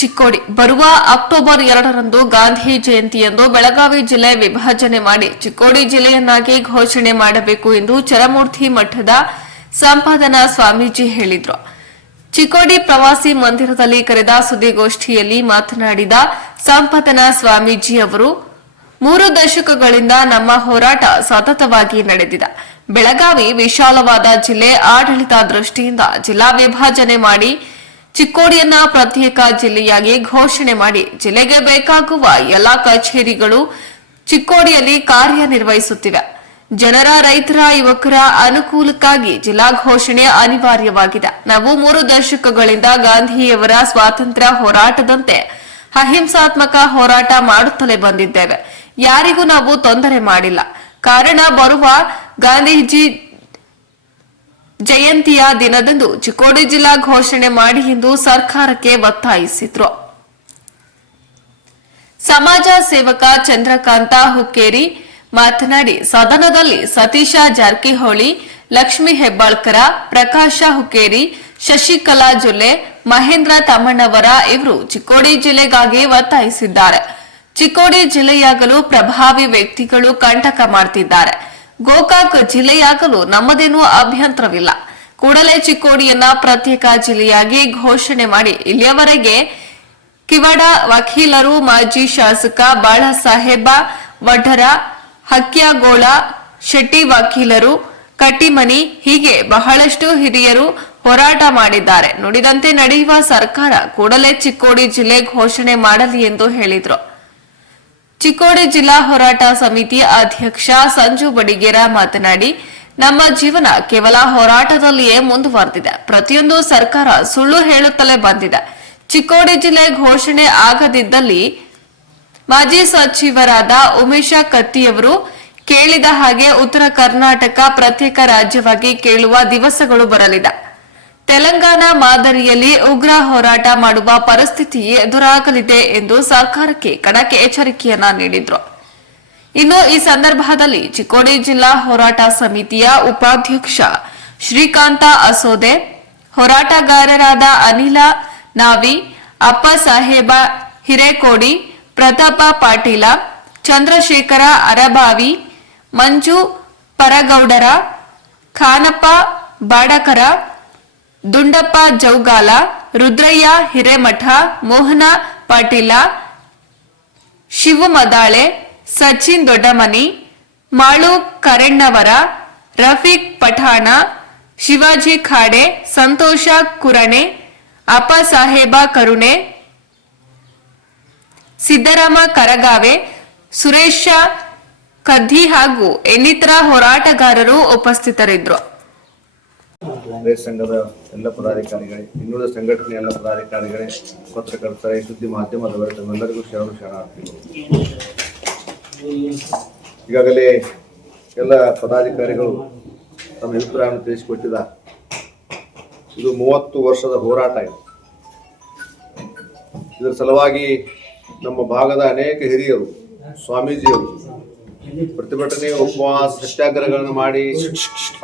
ಚಿಕ್ಕೋಡಿ ಬರುವ ಅಕ್ಟೋಬರ್ 2ರಂದು ಗಾಂಧಿ ಜಯಂತಿಯಂದು ಬೆಳಗಾವಿ ಜಿಲ್ಲೆ ವಿಭಜನೆ ಮಾಡಿ ಚಿಕ್ಕೋಡಿ ಜಿಲ್ಲೆಯನ್ನಾಗಿ ಘೋಷಣೆ ಮಾಡಬೇಕು ಎಂದು ಚರಮೂರ್ತಿ ಮಠದ ಸಂಪಾದನಾ ಸ್ವಾಮೀಜಿ ಹೇಳಿದರು. ಚಿಕ್ಕೋಡಿ ಪ್ರವಾಸಿ ಮಂದಿರದಲ್ಲಿ ಕರೆದ ಸುದ್ದಿಗೋಷ್ಠಿಯಲ್ಲಿ ಮಾತನಾಡಿದ ಸಂಪಾದನಾ ಸ್ವಾಮೀಜಿ ಅವರು 3 ದಶಕಗಳಿಂದ ನಮ್ಮ ಹೋರಾಟ ಸತತವಾಗಿ ನಡೆದಿದೆ. ಬೆಳಗಾವಿ ವಿಶಾಲವಾದ ಜಿಲ್ಲೆ, ಆಡಳಿತ ದೃಷ್ಟಿಯಿಂದ ಜಿಲ್ಲಾ ವಿಭಜನೆ ಮಾಡಿ ಚಿಕ್ಕೋಡಿಯನ್ನ ಪ್ರತ್ಯೇಕ ಜಿಲ್ಲೆಯಾಗಿ ಘೋಷಣೆ ಮಾಡಿ ಜಿಲ್ಲೆಗೆ ಬೇಕಾಗುವ ಎಲ್ಲಾ ಕಚೇರಿಗಳು ಚಿಕ್ಕೋಡಿಯಲ್ಲಿ ಕಾರ್ಯನಿರ್ವಹಿಸುತ್ತಿವೆ. ಜನರ, ರೈತರ, ಯುವಕರ ಅನುಕೂಲಕ್ಕಾಗಿ ಜಿಲ್ಲಾ ಘೋಷಣೆ ಅನಿವಾರ್ಯವಾಗಿದೆ. ನಾವು 3 ದಶಕಗಳಿಂದ ಗಾಂಧಿಯವರ ಸ್ವಾತಂತ್ರ್ಯ ಹೋರಾಟದಂತೆ ಅಹಿಂಸಾತ್ಮಕ ಹೋರಾಟ ಮಾಡುತ್ತಲೇ ಬಂದಿದ್ದೇವೆ. ಯಾರಿಗೂ ನಾವು ತೊಂದರೆ ಮಾಡಿಲ್ಲ. ಕಾರಣ ಬರುವ ಗಾಂಧೀಜಿ ಜಯಂತಿಯ ದಿನದಂದು ಚಿಕ್ಕೋಡಿ ಜಿಲ್ಲಾ ಘೋಷಣೆ ಮಾಡಿ ಎಂದು ಸರ್ಕಾರಕ್ಕೆ ಒತ್ತಾಯಿಸಿದ್ರು. ಸಮಾಜ ಸೇವಕ ಚಂದ್ರಕಾಂತ ಹುಕ್ಕೇರಿ ಮಾತನಾಡಿ, ಸದನದಲ್ಲಿ ಸತೀಶ ಜಾರಕಿಹೊಳಿ, ಲಕ್ಷ್ಮೀ ಹೆಬ್ಬಾಳ್ಕರ, ಪ್ರಕಾಶ ಹುಕ್ಕೇರಿ, ಶಶಿಕಲಾ ಜೊಲ್ಲೆ, ಮಹೇಂದ್ರ ತಮ್ಮಣ್ಣವರ ಇವರು ಚಿಕ್ಕೋಡಿ ಜಿಲ್ಲೆಗಾಗಿ ಒತ್ತಾಯಿಸಿದ್ದಾರೆ. ಚಿಕ್ಕೋಡಿ ಜಿಲ್ಲೆಯಾಗಲು ಪ್ರಭಾವಿ ವ್ಯಕ್ತಿಗಳು ಕಂಟಕ ಮಾಡ್ತಿದ್ದಾರೆ. ಗೋಕಾಕ್ ಜಿಲ್ಲೆಯಾಗಲು ನಮ್ಮದೇನೂ ಅಭ್ಯಂತರವಿಲ್ಲ. ಕೂಡಲೇ ಚಿಕ್ಕೋಡಿಯನ್ನ ಪ್ರತ್ಯೇಕ ಜಿಲ್ಲೆಯಾಗಿ ಘೋಷಣೆ ಮಾಡಿ. ಇಲ್ಲಿಯವರೆಗೆ ಕಿವಡ ವಕೀಲರು, ಮಾಜಿ ಶಾಸಕ ಬಾಳಸಾಹೇಬ ವಡ್ಡರ, ಹಕ್ಯಾಗೋಳ, ಶೆಟ್ಟಿ ವಕೀಲರು, ಕಟ್ಟಿಮನಿ ಹೀಗೆ ಬಹಳಷ್ಟು ಹಿರಿಯರು ಹೋರಾಟ ಮಾಡಿದ್ದಾರೆ. ನುಡಿದಂತೆ ನಡೆಯುವ ಸರ್ಕಾರ ಕೂಡಲೇ ಚಿಕ್ಕೋಡಿ ಜಿಲ್ಲೆ ಘೋಷಣೆ ಮಾಡಲಿ ಎಂದು ಹೇಳಿದರು. ಚಿಕ್ಕೋಡಿ ಜಿಲ್ಲಾ ಹೋರಾಟ ಸಮಿತಿ ಅಧ್ಯಕ್ಷ ಸಂಜು ಬಡಿಗೇರ ಮಾತನಾಡಿ, ನಮ್ಮ ಜೀವನ ಕೇವಲ ಹೋರಾಟದಲ್ಲಿಯೇ ಮುಂದುವರೆದಿದೆ. ಪ್ರತಿಯೊಂದು ಸರ್ಕಾರ ಸುಳ್ಳು ಹೇಳುತ್ತಲೇ ಬಂದಿದೆ. ಚಿಕ್ಕೋಡಿ ಜಿಲ್ಲೆ ಘೋಷಣೆ ಆಗದಿದ್ದಲ್ಲಿ ಮಾಜಿ ಸಚಿವರಾದ ಉಮೇಶ ಕತ್ತಿಯವರು ಕೇಳಿದ ಹಾಗೆ ಉತ್ತರ ಕರ್ನಾಟಕ ಪ್ರತ್ಯೇಕ ರಾಜ್ಯವಾಗಿ ಕೇಳುವ ದಿವಸಗಳು ಬರಲಿದೆ. ತೆಲಂಗಾಣ ಮಾದರಿಯಲ್ಲಿ ಉಗ್ರ ಹೋರಾಟ ಮಾಡುವ ಪರಿಸ್ಥಿತಿ ಎದುರಾಗಲಿದೆ ಎಂದು ಸರ್ಕಾರಕ್ಕೆ ಖಡಕ್ ಎಚ್ಚರಿಕೆಯನ್ನ ನೀಡಿದ್ರು. ಇನ್ನು ಈ ಸಂದರ್ಭದಲ್ಲಿ ಚಿಕ್ಕೋಡಿ ಜಿಲ್ಲಾ ಹೋರಾಟ ಸಮಿತಿಯ ಉಪಾಧ್ಯಕ್ಷ ಶ್ರೀಕಾಂತ ಅಸೋದೆ, ಹೋರಾಟಗಾರರಾದ ಅನಿಲ ನಾವಿ, ಅಪ್ಪ ಸಾಹೇಬ ಹಿರೇಕೋಡಿ, ಪ್ರತಾಪ ಪಾಟೀಲ, ಚಂದ್ರಶೇಖರ ಅರಬಾವಿ, ಮಂಜು ಪರಗೌಡರ, ಖಾನಪ್ಪ ಬಾಡಕರ, ದುಂಡಪ್ಪ ಜೌಗಾಲ, ರುದ್ರಯ್ಯ ಹಿರೇಮಠ, ಮೋಹನ ಪಾಟೀಲ, ಶಿವಮದಾಳೆ, ಸಚಿನ್ ದೊಡ್ಡಮನಿ, ಮಾಳು ಕರೆಣ್ಣವರ, ರಫೀಕ್ ಪಠಾಣ, ಶಿವಾಜಿ ಖಾಡೆ, ಸಂತೋಷ ಕುರಣೆ, ಅಪ್ಪ ಸಾಹೇಬ ಕರುಣೆ, ಸಿದ್ದರಾಮ ಕರಗಾವೆ, ಸುರೇಶ ಕದ್ದಿ ಹಾಗೂ ಇನ್ನಿತರ ಹೋರಾಟಗಾರರು ಉಪಸ್ಥಿತರಿದ್ದರು. ಕಾಂಗ್ರೆಸ್ ಸಂಘದ ಎಲ್ಲ ಪದಾಧಿಕಾರಿಗಳೇ, ಇನ್ನುಳಿದ ಸಂಘಟನೆ ಎಲ್ಲ ಪದಾಧಿಕಾರಿಗಳೇ, ಪತ್ರಕರ್ತರೇ, ಸುದ್ದಿ ಮಾಧ್ಯಮದವರೇ, ತಮ್ಮೆಲ್ಲರಿಗೂ ಶರಣಾರ್ಥಿಗಳು. ಈಗಾಗಲೇ ಎಲ್ಲ ಪದಾಧಿಕಾರಿಗಳು ತಮ್ಮ ಅಭಿಪ್ರಾಯವನ್ನು ತಿಳಿಸಿಕೊಟ್ಟಿದ್ದಾರೆ. ಇದು 30 ವರ್ಷದ ಹೋರಾಟ ಇದೆ. ಇದರ ಸಲುವಾಗಿ ನಮ್ಮ ಭಾಗದ ಅನೇಕ ಹಿರಿಯರು, ಸ್ವಾಮೀಜಿಯವರು ಪ್ರತಿಭಟನೆ, ಉಪವಾಸ, ಸತ್ಯಾಗ್ರಹಗಳನ್ನು ಮಾಡಿ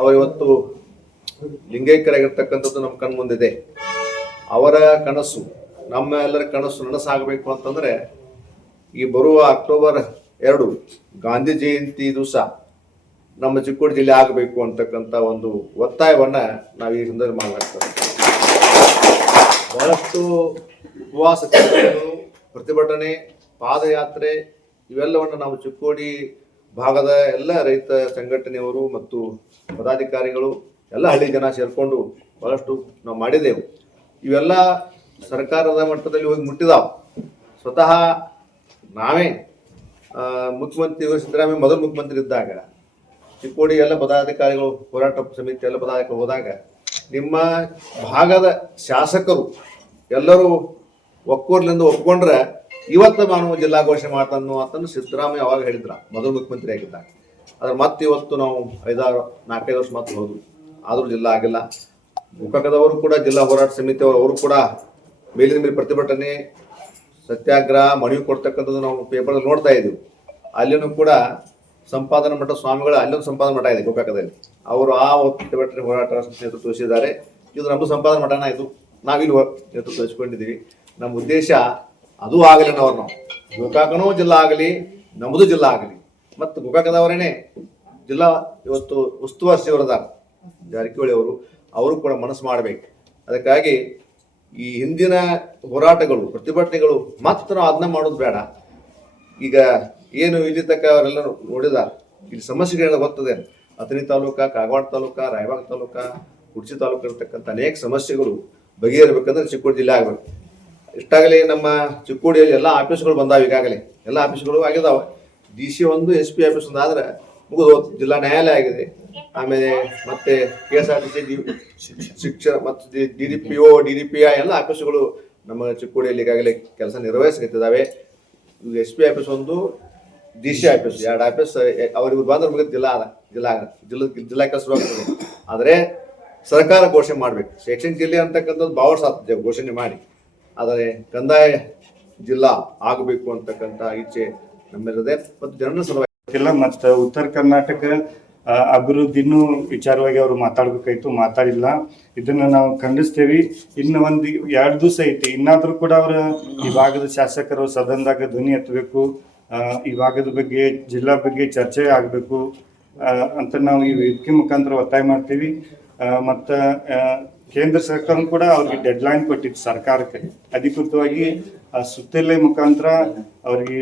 ಅವರಿವತ್ತು ಲಿಂಗೈಕ್ಯರಾಗಿರ್ತಕ್ಕಂಥದ್ದು ನಮ್ಮ ಕಣ್ಣು ಮುಂದಿದೆ. ಅವರ ಕನಸು, ನಮ್ಮ ಎಲ್ಲರ ಕನಸು ನನಸಾಗಬೇಕು ಅಂತಂದರೆ ಈ ಬರುವ ಅಕ್ಟೋಬರ್ 2 ಗಾಂಧಿ ಜಯಂತಿ ದಿವಸ ನಮ್ಮ ಚಿಕ್ಕೋಡಿ ಜಿಲ್ಲೆ ಆಗಬೇಕು ಅಂತಕ್ಕಂಥ ಒಂದು ಒತ್ತಾಯವನ್ನು ನಾವು ಈ ಸಂದರ್ಭ ಮಾಡಲಾಗ್ತದೆ. ಬಹಳಷ್ಟು ಉಪವಾಸ, ಪ್ರತಿಭಟನೆ, ಪಾದಯಾತ್ರೆ ಇವೆಲ್ಲವನ್ನು ನಾವು ಚಿಕ್ಕೋಡಿ ಭಾಗದ ಎಲ್ಲ ರೈತ ಸಂಘಟನೆಯವರು ಮತ್ತು ಪದಾಧಿಕಾರಿಗಳು ಎಲ್ಲ ಹಳ್ಳಿ ಜನ ಸೇರಿಕೊಂಡು ಬಹಳಷ್ಟು ನಾವು ಮಾಡಿದೆವು. ಇವೆಲ್ಲ ಸರ್ಕಾರದ ಮಟ್ಟದಲ್ಲಿ ಹೋಗಿ ಮುಟ್ಟಿದಾವೆ. ಸ್ವತಃ ನಾವೇ ಮುಖ್ಯಮಂತ್ರಿ ಸಿದ್ದರಾಮಯ್ಯ ಮೊದಲು ಮುಖ್ಯಮಂತ್ರಿ ಇದ್ದಾಗ ಚಿಕ್ಕೋಡಿ ಎಲ್ಲ ಪದಾಧಿಕಾರಿಗಳು, ಹೋರಾಟ ಸಮಿತಿ ಎಲ್ಲ ಪದಾಧಿಕಾರಿಗಳು ಹೋದಾಗ ನಿಮ್ಮ ಭಾಗದ ಶಾಸಕರು ಎಲ್ಲರೂ ಒಕ್ಕೂರ್ಲಿಂದ ಒಪ್ಕೊಂಡ್ರೆ ಇವತ್ತು ನಾನು ಜಿಲ್ಲಾ ಘೋಷಣೆ ಮಾಡ್ತಾನೋ ಅಂತಂದು ಸಿದ್ದರಾಮಯ್ಯ ಅವಾಗ ಹೇಳಿದ್ರ, ಮೊದಲು ಮುಖ್ಯಮಂತ್ರಿ ಆಗಿದ್ದಾಗ. ಅದ್ರ ಮತ್ತೆ ಇವತ್ತು ನಾವು 4-5 ವರ್ಷ ಮತ್ತೆ ಹೋದ್ವು, ಆದರೂ ಜಿಲ್ಲಾ ಆಗಿಲ್ಲ. ಗೋಕಾಕದವರು ಕೂಡ ಜಿಲ್ಲಾ ಹೋರಾಟ ಸಮಿತಿಯವರು ಅವರು ಕೂಡ ಮೇಲಿನ ಮೇಲೆ ಪ್ರತಿಭಟನೆ, ಸತ್ಯಾಗ್ರಹ, ಮನವಿ ಕೊಡ್ತಕ್ಕಂಥದ್ದು ನಾವು ಪೇಪರ್ದಲ್ಲಿ ನೋಡ್ತಾ ಇದ್ದೀವಿ. ಅಲ್ಲಿನೂ ಕೂಡ ಸಂಪಾದನಾ ಮಠ ಸ್ವಾಮಿಗಳು, ಅಲ್ಲೊಂದು ಸಂಪಾದನಾ ಮಠ ಇದೆ ಗೋಕಾಕದಲ್ಲಿ, ಅವರು ಆ ಪ್ರತಿಭಟನೆ ಹೋರಾಟ ನೇತೃತ್ವ ತೋರಿಸಿದ್ದಾರೆ. ಇದು ನಮ್ಮದು ಸಂಪಾದನಾ ಮಠನ ಇದು ನಾವಿಲ್ಲಿ ನೇತೃತ್ವ ವಹಿಸ್ಕೊಂಡಿದ್ದೀವಿ. ನಮ್ಮ ಉದ್ದೇಶ ಅದು ಆಗಲಿ ನಾವು ಗೋಕಾಕನೂ ಜಿಲ್ಲಾ ಆಗಲಿ, ನಮ್ಮದು ಜಿಲ್ಲಾ ಆಗಲಿ. ಮತ್ತು ಗೋಕಾಕದವರೇನೆ ಜಿಲ್ಲಾ ಇವತ್ತು ಉಸ್ತುವಾರಿ ಸಚಿವರದಾರ ಜಾರಕಿಹೊಳಿ ಅವರು ಕೂಡ ಮನಸ್ಸು ಮಾಡಬೇಕು. ಅದಕ್ಕಾಗಿ ಈ ಹಿಂದಿನ ಹೋರಾಟಗಳು, ಪ್ರತಿಭಟನೆಗಳು ಮತ್ತೆ ನಾವು ಅದನ್ನ ಮಾಡೋದು ಬೇಡ. ಈಗ ಏನು ಇಲ್ಲಿ ತಕ್ಕ ಅವರೆಲ್ಲ ನೋಡಿದ ಇಲ್ಲಿ ಸಮಸ್ಯೆಗಳನ್ನ ಗೊತ್ತದೆ. ಅಥಣಿ ತಾಲೂಕಾ, ಕಾಗವಾಡ ತಾಲೂಕಾ, ರಾಯಬಾಗ ತಾಲೂಕಾ, ಕುಡ್ಚಿ ತಾಲೂಕು ಇರತಕ್ಕಂಥ ಅನೇಕ ಸಮಸ್ಯೆಗಳು ಬಗೆಹರಬೇಕಂದ್ರೆ ಚಿಕ್ಕೋಡಿ ಜಿಲ್ಲೆ ಆಗಬೇಕು. ಇಷ್ಟಾಗಲೇ ನಮ್ಮ ಚಿಕ್ಕೋಡಿಯಲ್ಲಿ ಎಲ್ಲ ಆಫೀಸ್ಗಳು ಬಂದಾವೆ. ಈಗಾಗಲೇ ಎಲ್ಲ ಆಫೀಸ್ಗಳು ಆಗಿದಾವೆ. DC 1 SP ಆಫೀಸ್ ಒಂದು ಆದ್ರೆ ಮುಗಿದು ಜಿಲ್ಲಾ ನ್ಯಾಯಾಲಯ ಆಗಿದೆ. ಆಮೇಲೆ ಮತ್ತೆ KSRTC ಶಿಕ್ಷಣ ಮತ್ತು DDPO, DDPI ಎಲ್ಲ ಆಫೀಸ್ಗಳು ನಮ್ಮ ಚಿಕ್ಕೋಡಿಯಲ್ಲಿ ಈಗಾಗಲೇ ಕೆಲಸ ನಿರ್ವಹಿಸುತ್ತಿದ್ದಾವೆ. SP ಆಫೀಸ್ ಒಂದು, DC ಆಫೀಸ್ 2 ಆಫೀಸ್ ಅವ್ರಿಗೆ ಬಂದ್ರೆ ಮುಗಿದ ಜಿಲ್ಲಾ ಕೆಲಸ ಶುರುವಾಗ್ತದೆ. ಆದರೆ ಸರ್ಕಾರ ಘೋಷಣೆ ಮಾಡಬೇಕು. ಶೈಕ್ಷಣಿಕ ಜಿಲ್ಲೆ ಅಂತಕ್ಕಂಥದ್ದು ಭಾಳ ಸಾಧ್ಯ ಘೋಷಣೆ ಮಾಡಿ, ಆದರೆ ಕಂದಾಯ ಜಿಲ್ಲಾ ಆಗಬೇಕು ಅಂತಕ್ಕಂಥ ಇಚ್ಛೆ ನಮ್ಮೆಲ್ಲದೆ ಮತ್ತು ಜನರ ಸಲುವಾಗಿ ಮತ್ತು ಉತ್ತರ ಕರ್ನಾಟಕ ಅಭಿವೃದ್ಧಿನೂ ವಿಚಾರವಾಗಿ ಅವರು ಮಾತಾಡಿಲ್ಲ. ಇದನ್ನ ನಾವು ಖಂಡಿಸ್ತೇವೆ. ಇನ್ನು 1-2 ದಿವಸ ಐತಿ, ಇನ್ನಾದ್ರೂ ಕೂಡ ಅವರ ಈ ಭಾಗದ ಶಾಸಕರು ಸದನದಾಗ ಧ್ವನಿ ಎತ್ತಬೇಕು. ಈ ಭಾಗದ ಬಗ್ಗೆ, ಜಿಲ್ಲಾ ಬಗ್ಗೆ ಚರ್ಚೆ ಆಗಬೇಕು ಅಂತ ನಾವು ಈ ವೇದಿಕೆ ಮುಖಾಂತರ ಒತ್ತಾಯ ಮಾಡ್ತೀವಿ. ಮತ್ತು ಕೇಂದ್ರ ಸರ್ಕಾರ ಕೂಡ ಅವ್ರಿಗೆ ಡೆಡ್ಲೈನ್ ಕೊಟ್ಟಿತ್ತು ಸರ್ಕಾರಕ್ಕೆ. ಅಧಿಕೃತವಾಗಿ ಸುತ್ತೋಲೆ ಮುಖಾಂತರ ಅವ್ರಿಗೆ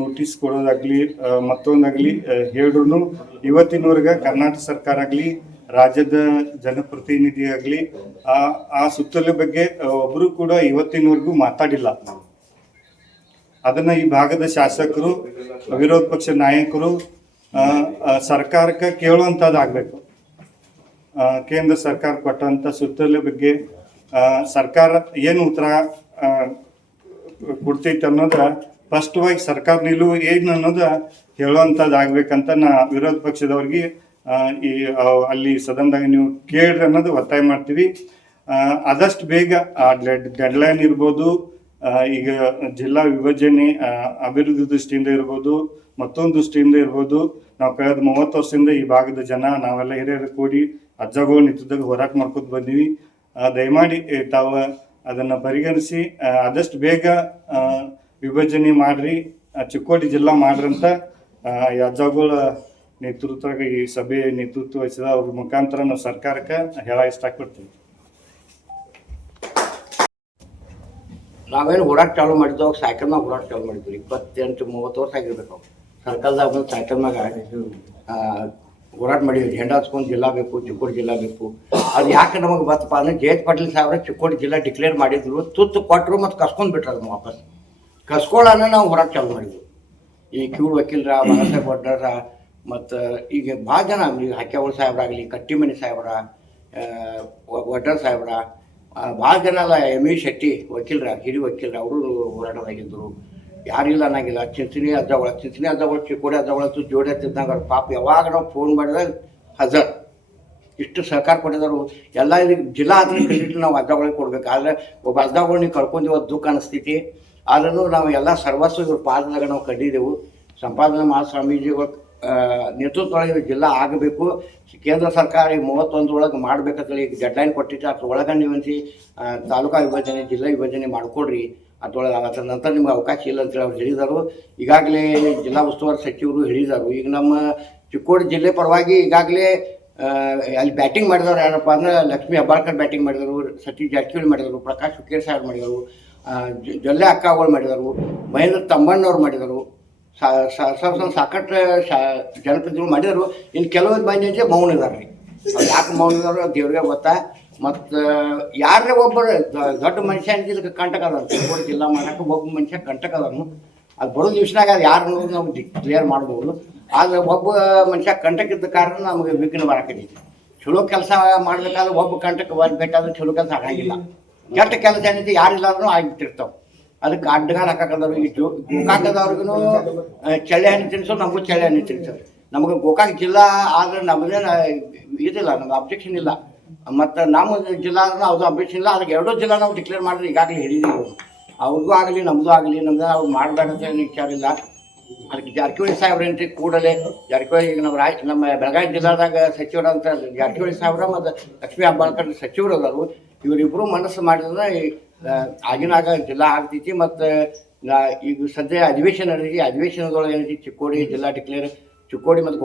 ನೋಟಿಸ್ ಕೊಡೋದಾಗ್ಲಿ ಮತ್ತೊಂದಾಗ್ಲಿ ಹೇಳಿದ್ರು ಇವತ್ತಿನವರೆಗೆ ಕರ್ನಾಟಕ ಸರ್ಕಾರ ಆಗಲಿ, ರಾಜ್ಯದ ಜನಪ್ರತಿನಿಧಿ ಆಗಲಿ ಆ ಸುತ್ತೋಲೆ ಬಗ್ಗೆ ಒಬ್ಬರು ಕೂಡ ಇವತ್ತಿನವರೆಗೂ ಮಾತಾಡಿಲ್ಲ. ಅದನ್ನ ಈ ಭಾಗದ ಶಾಸಕರು, ವಿರೋಧ ಪಕ್ಷ ನಾಯಕರು ಸರ್ಕಾರಕ್ಕೆ ಕೇಳುವಂಥದ್ದಾಗಬೇಕು. ಕೇಂದ್ರ ಸರ್ಕಾರ ಕೊಟ್ಟಂಥ ಸುತ್ತೋಲೆ ಬಗ್ಗೆ ಸರ್ಕಾರ ಏನು ಉತ್ತರ ಕೊಡ್ತೈತೆ ಅನ್ನೋದ ಸ್ಪಷ್ಟವಾಗಿ ಸರ್ಕಾರ ನಿಲುವು ಏನು ಅನ್ನೋದ ಹೇಳುವಂಥದ್ದಾಗಬೇಕಂತ ವಿರೋಧ ಪಕ್ಷದವ್ರಿಗೆ ಅಲ್ಲಿ ಸದನದಾಗ ನೀವು ಕೇಳ್ರಿ ಅನ್ನೋದು ಒತ್ತಾಯ ಮಾಡ್ತೀವಿ. ಆದಷ್ಟು ಬೇಗ ಆ ಡೆಡ್ಲೈನ್ ಇರ್ಬೋದು, ಈಗ ಜಿಲ್ಲಾ ವಿಭಜನೆ ಅಭಿವೃದ್ಧಿ ದೃಷ್ಟಿಯಿಂದ ಇರ್ಬೋದು, ಮತ್ತೊಂದು ದೃಷ್ಟಿಯಿಂದ ಇರ್ಬೋದು. ನಾವು ಕಳೆದ 30 ವರ್ಷದಿಂದ ಈ ಭಾಗದ ಜನ ನಾವೆಲ್ಲ ಹಿರಿಯರು ಕೂಡಿ ಅಜ್ಜಗಳು ನಿಂತಿದ್ದಾಗ ಹೋರಾಟ ಮಾಡ್ಕೊತ ಬಂದೀವಿ. ದಯಮಾಡಿ ತಾವು ಅದನ್ನು ಪರಿಗಣಿಸಿ ಆದಷ್ಟು ಬೇಗ ವಿಭಜನೆ ಮಾಡ್ರಿ, ಚಿಕ್ಕೋಡಿ ಜಿಲ್ಲಾ ಮಾಡ್ರಂತ ಈ ಅಜ್ಜಗಳ ನೇತೃತ್ವ ಈ ಸಭೆ ನೇತೃತ್ವ ವಹಿಸಿದ ಅವ್ರ ಮುಖಾಂತರ ನಾವು ಸರ್ಕಾರಕ್ಕೆ ಹೇಳ ಇಷ್ಟಪಡ್ತೀವಿ. ನಾವೇನು ಹೋರಾಟ ಚಾಲೂ ಮಾಡಿದ್ವು, ಸೈಕಲ್ ಮ್ಯಾಗ ಹೋರಾಟ ಚಾಲೂ ಮಾಡಿದ್ವಿ. 28-30 ವರ್ಷ ಆಗಿರ್ಬೇಕು. ಸರ್ಕಲ್ದಾಗ ಬಂದು ಸೈಕಲ್ ಮ್ಯಾಗ ಹೋರಾಟ ಮಾಡಿದ್ವಿ. झंडा ಹಚ್ಕೊಂಡು ಜಿಲ್ಲಾ ಬೇಕು, ಚಿಕ್ಕೋಡಿ ಜಿಲ್ಲಾ ಬೇಕು. ಅದು ಯಾಕೆ ನಮಗೆ ಬತ್ತಪ್ಪ ಅಂದ್ರೆ ಜಯಂತ್ ಪಾಟೀಲ್ ಸಾಹೇಬ್ರ ಚಿಕ್ಕೋಡಿ ಜಿಲ್ಲಾ ಡಿಕ್ಲೇರ್ ಮಾಡಿದ್ರು, ತುತ್ತು ಕೊಟ್ಟರು ಮತ್ತು ಕಸ್ಕೊಂಡು ಬಿಟ್ರು. ಅದನ್ನು ವಾಪಸ್ ಕಸ್ಕೊಳ್ಳೋಣ ನಾವು ಹೋರಾಟ ಚಾಲೂ ಮಾಡಿದ್ವಿ. ಈ ಕ್ಯೂಡ್ ವಕೀಲರ, ಬಾಳಾಸಾಹೇಬ್ ವಡ್ಡರ, ಮತ್ತು ಈಗ ಭಾಳ ಜನ ಈಗ ಹಕ್ಯಾವಳ ಸಾಹೇಬ್ರಾಗಲಿ, ಕಟ್ಟಿಮನಿ ಸಾಹೇಬ್ರ, ವಡ್ಡರ್ ಸಾಹೇಬ್ರ, ಭಾಳ ಜನ ಅಲ್ಲ, ME ಶೆಟ್ಟಿ ವಕೀಲರ, ಹಿರಿಯ ವಕೀಲರ, ಅವರು ಹೋರಾಟದಾಗಿದ್ದರು. ಯಾರಿಲ್ಲ ಅನ್ನಂಗಿಲ್ಲ. ಚಿಂಚಣಿ ಅಜ್ಜಗಳು ಚಿಕ್ಕೋಡಿ ಅಜ್ಜಗಳಂತೂ ಜೋಡಿ ಹತ್ತಿದ್ದಂಗೆ ಅವ್ರ ಪಾಪ ಯಾವಾಗ ನಾವು ಫೋನ್ ಮಾಡಿದಾಗ ಹಜರ್ ಇಷ್ಟು ಸಹಕಾರ ಕೊಟ್ಟಿದ್ರು. ಎಲ್ಲ ಇದಕ್ಕೆ ಜಿಲ್ಲಾ ಆದ್ರೆ ಕ್ರೆಡಿಟ್ ನಾವು ಅಜ್ಜಗಳಿಗೆ ಕೊಡ್ಬೇಕು. ಆದರೆ ಒಬ್ಬ ಅಜ್ಜಗಳು ನೀವು ಕಳ್ಕೊಂಡಿವ ದುಃಖ ಅನಿಸ್ತೈತಿ. ಆದ್ರೂ ನಾವು ಎಲ್ಲ ಸರ್ವಸ್ವ ಇವ್ರ ಪಾದದಾಗ ನಾವು ಕಂಡಿದ್ದೆವು. ಸಂಪಾದನಾ ಮಹಾಸ್ವಾಮೀಜಿಗಳ ನೇತೃತ್ವದೊಳಗೆ ಜಿಲ್ಲಾ ಆಗಬೇಕು. ಕೇಂದ್ರ ಸರ್ಕಾರ 31 ಒಳಗೆ ಮಾಡ್ಬೇಕಂತೇಳಿ ಈಗ ಡೆಡ್ಲೈನ್ ಕೊಟ್ಟಿತ್ತು. ಅದ್ರೊಳಗೆ ನೀವಂತಿ ತಾಲೂಕಾ ವಿಭಜನೆ, ಜಿಲ್ಲಾ ವಿಭಜನೆ ಮಾಡಿಕೊಡ್ರಿ. ಅದ್ರೊಳಗೆ ಅದರ ನಂತರ ನಿಮ್ಗೆ ಅವಕಾಶ ಇಲ್ಲ ಅಂತೇಳಿ ಅವ್ರು ಹೇಳಿದರು. ಈಗಾಗಲೇ ಜಿಲ್ಲಾ ಉಸ್ತುವಾರಿ ಸಚಿವರು ಹೇಳಿದರು. ಈಗ ನಮ್ಮ ಚಿಕ್ಕೋಡಿ ಜಿಲ್ಲೆ ಪರವಾಗಿ ಈಗಾಗಲೇ ಅಲ್ಲಿ ಬ್ಯಾಟಿಂಗ್ ಮಾಡಿದವರು ಯಾರಪ್ಪ ಅಂದ್ರೆ ಲಕ್ಷ್ಮೀ ಹೆಬ್ಬಾಳ್ಕರ್ ಬ್ಯಾಟಿಂಗ್ ಮಾಡಿದರು, ಸತೀಶ್ ಜಾರಕಿಹೊಳಿ ಮಾಡಿದರು, ಪ್ರಕಾಶ್ ಹುಕ್ಕೇರಿ ಸಾಹೇಬ್ ಮಾಡಿದರು, ಜೊಲ್ಲೆ ಅಕ್ಕಾಗಳು ಮಾಡಿದರು, ಮಹೇಂದ್ರ ತಮ್ಮಣ್ಣವ್ರು ಮಾಡಿದರು, ಸಾಕಷ್ಟು ಜನಪ್ರತಿನಿಧಿಗಳು ಮಾಡಿದರು. ಇನ್ನು ಕೆಲವೊಂದು ಮಂದಿ ಮೌನ ಇದಾರೆ ರೀ. ಅವ್ರು ಯಾಕೆ ಮೌನ ಇದಾರೋ ದೇವ್ರಿಗೆ ಗೊತ್ತಾ. ಮತ್ತು ಯಾರೇ ಒಬ್ಬರು ದೊಡ್ಡ ಮನುಷ್ಯ ಇದಕ್ಕೆ ಕಂಟಕ ಅದ, ಚಿಕ್ಕೋಡಿ ಜಿಲ್ಲಾ ಮಾಡೋಕೆ ಒಬ್ಬ ಮನುಷ್ಯ ಕಂಟಕ ಅದನ್ನು ಅದು ಬರೋ ದಿವ್ಸನಾಗ ಅದು ಯಾರು ನಾವು ಕ್ಲಿಯರ್ ಮಾಡ್ಬೋದು. ಆದರೆ ಒಬ್ಬ ಮನುಷ್ಯ ಕಂಟಕ್ಕಿದ್ದ ಕಾರಣ ನಮಗೆ ವಿಘ್ನ ಬರಾಕೈತಿ. ಚಲೋ ಕೆಲಸ ಮಾಡಬೇಕಾದ್ರೆ ಒಬ್ಬ ಕಂಟಕ್ಕೆ ಬೇಕಾದ್ರೆ ಚಲೋ ಕೆಲಸ ಆಗಂಗಿಲ್ಲ. ಕೆಟ್ಟ ಕೆಲಸ ಏನೈತಿ ಯಾರಿಲ್ಲಾದ್ರೂ ಆಗಿಬಿಟ್ಟಿರ್ತಾವೆ. ಅದಕ್ಕೆ ಅಡ್ಡಗಾಲ ಹಾಕಾಕದವ್ರು. ಈ ಗೋಕಾಕದವ್ರಿಗೂ ಚಳ್ಳೆ ಹಣ್ಣು ತಿನ್ಸೋದು, ನಮಗೂ ಚಳ್ಳೆ ಹಣ್ಣು ತಿನ್ಸೋದು. ನಮಗೆ ಗೋಕಾಕ್ ಜಿಲ್ಲಾ ಆದರೆ ನಮ್ಮದೇನು ಇದಿಲ್ಲ, ನಮ್ಗೆ ಅಬ್ಜೆಕ್ಷನ್ ಇಲ್ಲ. ಮತ್ತು ನಮ್ಮ ಜಿಲ್ಲಾ ಆದ್ರೂ ಅದು ಅಬ್ಜೆಕ್ಷನ್ ಇಲ್ಲ. ಅದಕ್ಕೆ 2 ಜಿಲ್ಲಾ ನಾವು ಡಿಕ್ಲೇರ್ ಮಾಡಿದ್ರೆ ಈಗಾಗಲೇ ಹೇಳಿದ್ದೀವಿ. ಅವ್ರಿಗೂ ಆಗಲಿ ನಮ್ಮದು ಆಗಲಿ, ನಮ್ದು ಅವ್ರು ಮಾಡಬೇಕಂತ ಏನು ವಿಚಾರ ಇಲ್ಲ. ಅದಕ್ಕೆ ಜಾರಕಿಹೊಳಿ ಸಾಹೇಬ್ರೇನ್ರಿ ಕೂಡಲೇ ಜಾರಕಿಹೊಳಿ ಈಗ ನಮ್ಮ ಬೆಳಗಾವಿ ಜಿಲ್ಲಾದಾಗ ಸಚಿವರಂತ ಜಾರಕಿಹೊಳಿ ಸಾಹೇಬ್ರ ಮತ್ತು ಲಕ್ಷ್ಮೀ ಹೆಬ್ಬಾಳ್ಕರ್ ಸಚಿವರು ಅದಾರು. ಇವರಿಬ್ಬರು ಮನಸ್ಸು ಮಾಡಿದ್ರೆ ಆಗಿನಾಗ ಜಿಲ್ಲಾ ಆಗ್ತೈತಿ. ಮತ್ತು ಈಗ ಸದ್ಯ ಅಧಿವೇಶನ ನಡೆದಿ, ಅಧಿವೇಶನದೊಳಗೆ ಏನೈತಿ ಚಿಕ್ಕೋಡಿ ಜಿಲ್ಲಾ ಡಿಕ್ಲೇರ್, ಚಿಕ್ಕೋಡಿ ಮತ್ತು